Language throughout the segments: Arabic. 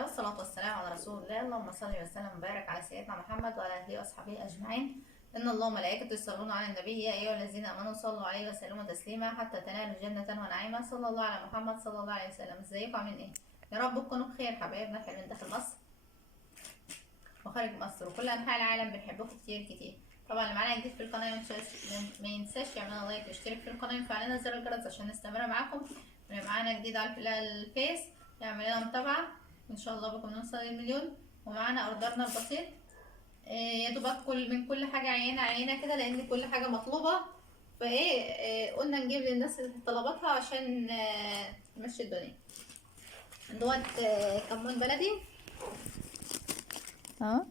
الله والصلاة والسلام على رسول الله. اللهم صل وسلم وبارك على سيدنا محمد وعلى آله وأصحابه أجمعين. إن الله وملائكته يصلون على النبي يا أيها الذين آمنوا صلوا عليه وسلموا تسليما حتى تنالوا جنة ونعيما. صلى الله على محمد صلى الله عليه وسلم. ازيكم عاملين ايه؟ يا رب تكونوا بخير حبايبنا الحلوين داخل مصر وخارج مصر وكل أنحاء العالم، بنحبكم كتير كتير. طبعا اللي معانا جديد في القناة ما ينساش يعمل لايك ويشترك في القناة ويفعل لنا زر الجرس عشان نستمر معاكم. واللي معانا جديد على الفيس يعمل لنا متابعة، ان شاء الله بكم نوصل للمليون. ومعانا اوردرنا البسيط، يا دوبك من كل حاجة عينة كده، لان كل حاجة مطلوبة. فايه قلنا نجيب للناس اللي طلباتها عشان نمشي الدنيا. دوت كمون بلدي اهو،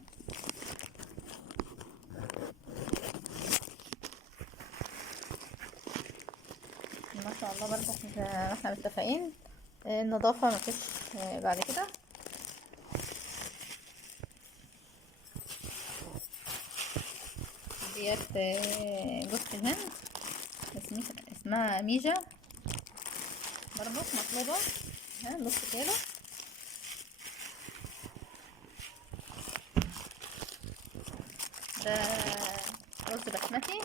ما شاء الله. برضه احنا متفقين النظافة مفيش بعد كده. ديت جوز الهند اسمها ميجا، برضه مطلوبة نص كيلو. ده رز بسمتي،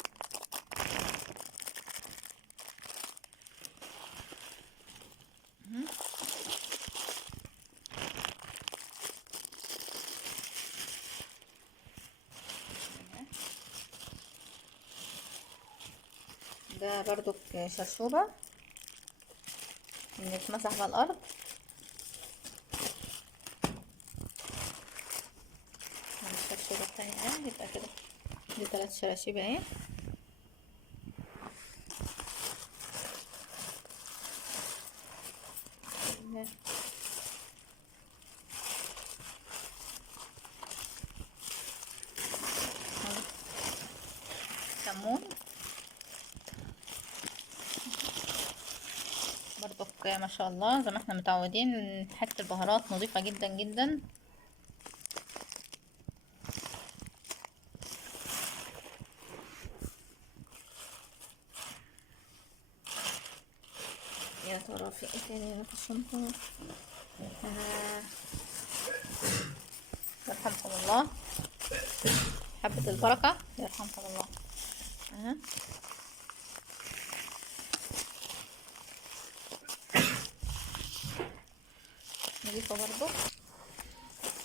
ده برضو شرشوبة بنتمسح على الأرض. الشرشوبة التانية اهي، يبقى كده دي 3 شراشيب اهي. كمون برضو ما شاء الله زي ما احنا متعودين، حاجة البهارات نظيفة جدا جدا. يا ترى في ايه تاني في الشنطة؟ يرحمكم الله، حبة البركة يرحمكم الله. نضيفة برضو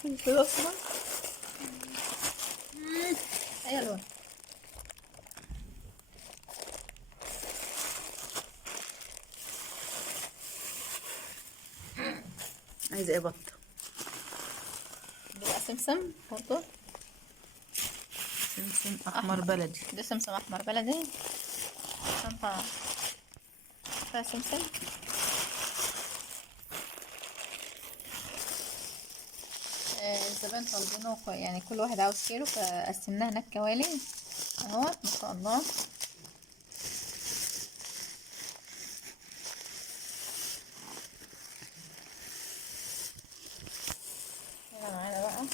فلفل أسمر. أي لون؟ عايزة ايه بط؟ بيبقى سمسم برضو، سمسم احمر بلدي. ده سمسم احمر بلدي، شنطة فيها سمسم. الزبائن طالبينه يعني كل واحد عاوز كيلو، فقسمناها هناك كوالي اهوت ما شاء الله. يلا معانا بقى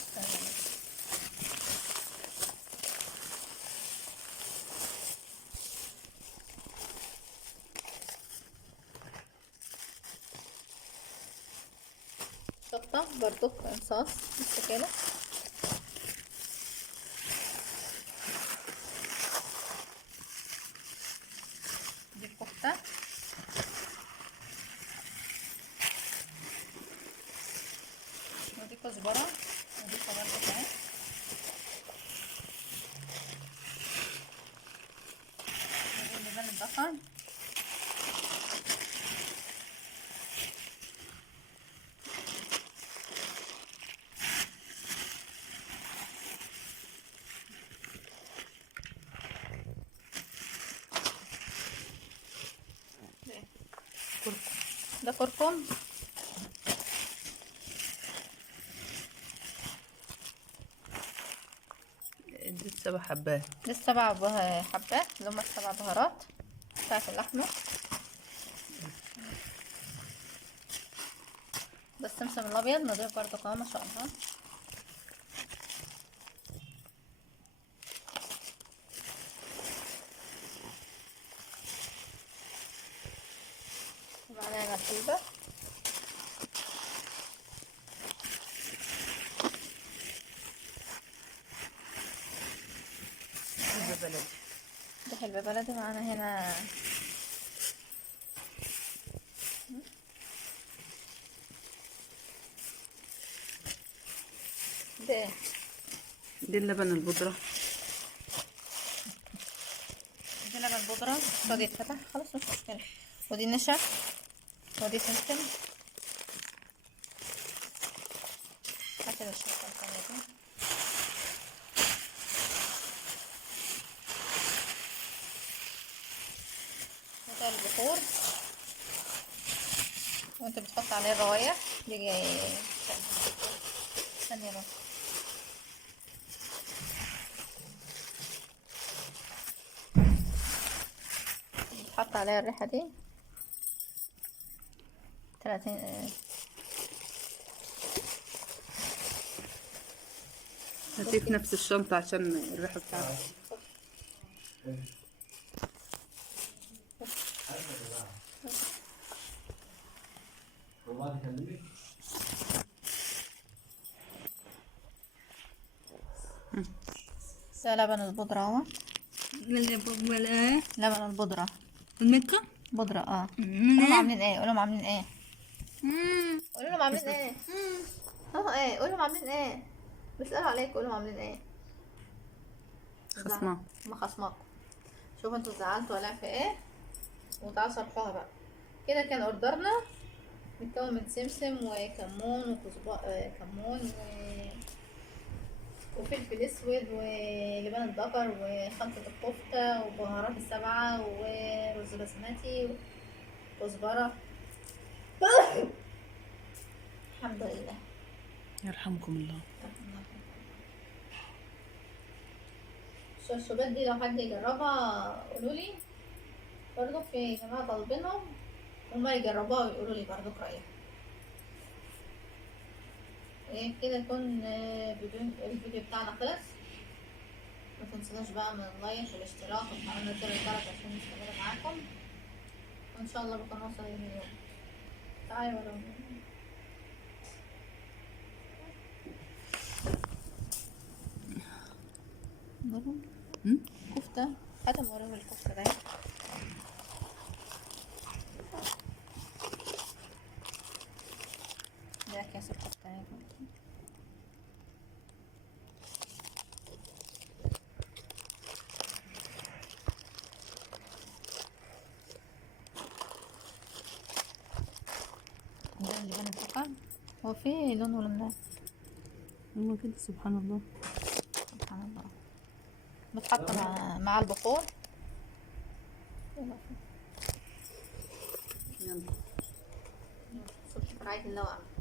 شطة برضو صوص نص كيلو. دي الكفتة، ودي كزبرة، ودي برضو كمان. ودي اللبان الضخم. ده كركم، دي 7 حبات. دي السبع حبات اللي هما السبع بهارات بتاعت اللحمة. ده السمسم الأبيض نضيف برضو كمان ما شاء الله. ومعلقة غسيلة. بلدي. ده حلبة بلدي معانا هنا. ده ايه؟ دي اللبن البودرة. دي لبن بودرة راضي يتفتح خلاص مش مشكلة. ودي نشا، ودي سمسم. هات الشطة التانية دي. وده البخور، وانت بتحط عليه الروايح دي. ثانية بس. بتحط عليها الريحة دي 30. هاتيه في نفس الشنطة عشان الريحة بتاعتها. ده لبن البودرة اهو. لبن البودرة المكة بودرة قولهم عاملين ايه، قولهم عاملين ايه، قولوا لهم عاملين ايه. ايه قولهم عاملين ايه، بيسألوا عليك قولهم عاملين ايه. خصمان. ما خصماكم. شوفوا انتوا زعلتوا ولا في ايه، وتعالوا صرفوها بقى. كده كان اوردرنا متكون من سمسم وكمون وكزبرة، كمون وفلفل اسود ولبان البقر وخلطة الكفتة وبهارات السبعة ورز بسمتي وكزبرة. الحمد لله. يرحمكم الله. الشرشوبات دي لو حد يجربها قولولي برضو، في جماعة طالبينهم هما يجربوها ويقولوا لي برضو رأيهم. ايه كده يكون الفيديو بتاعنا خلص. ما تنسوناش بقى من اللايك والاشتراك وتفعلوا زر الجرس عشان نستمر معاكم، وان شاء الله بكون نوصل للمليون. تعالوا ورا كفتة. هاتم وراهم الكفتة ده. ده كاس الكفتة اهي. ده اللي بان الفقر. هو في لون ولا لا؟ هو كده سبحان الله. سبحان الله. بتحط مع البخور. يلا. صبح في رعاية الله وأمنه.